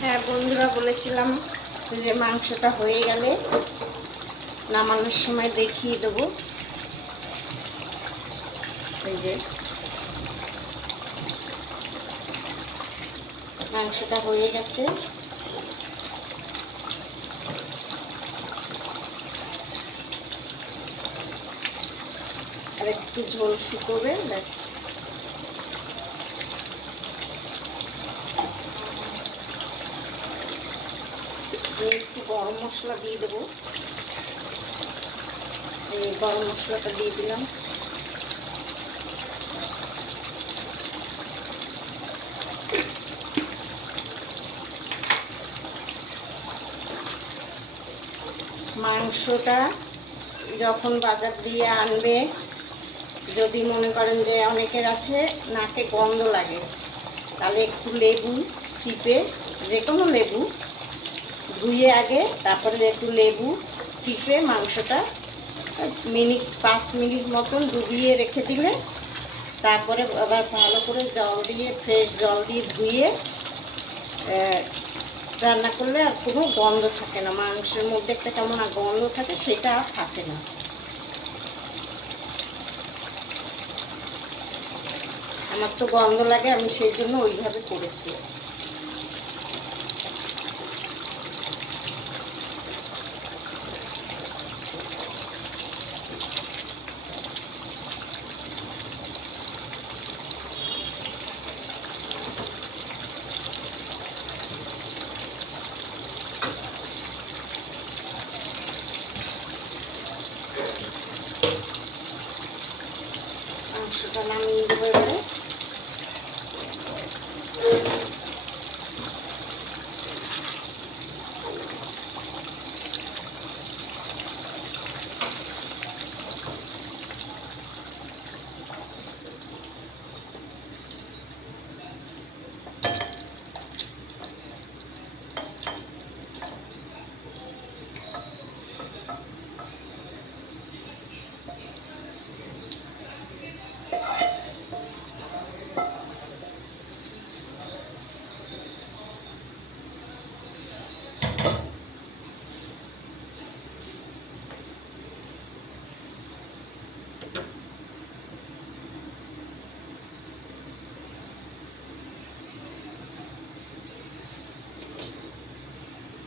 হ্যাঁ বন্ধুরা, বলেছিলাম যে মাংসটা হয়ে গেলে নামানোর সময় দেখিয়ে দেবো। এই যে মাংসটা হয়ে গেছে। আর একটু ঝোল শুকোবে, ব্যাস। একটু গরম মশলা দিয়ে দেবো। এই গরম মশলাটা দিয়ে দিলাম। মাংসটা যখন বাজার দিয়ে আনবে, যদি মনে করেন যে অনেকের আছে নাকে গন্ধ লাগে, তাহলে একটু লেবু চিপে, যে কোনো লেবু ধুয়ে আগে, তারপরে একটু লেবু চিপে মাংসটা 5 মিনিট মতন ডুবিয়ে রেখে দিলে, তারপরে আবার ভালো করে জল দিয়ে, ফ্রেশ জল দিয়ে ধুয়ে রান্না করলে আর কোনো গন্ধ থাকে না। মাংসের মধ্যে একটা কেমন গন্ধ থাকে, সেটা আর থাকে না। আমার তো গন্ধ লাগে, আমি সেই জন্য ওইভাবে করেছি। মাংসটা নামিয়ে দেবো এবারে।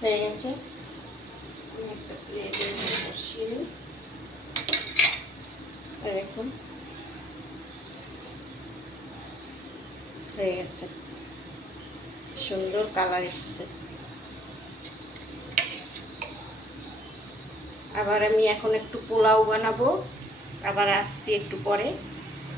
হয়ে গেছে। আমি একটা প্লেটে বসিয়ে নিই। দেখুন হয়ে গেছে, সুন্দর কালার এসছে। আবার আমি এখন একটু পোলাও বানাবো, আবার আসছি একটু পরে।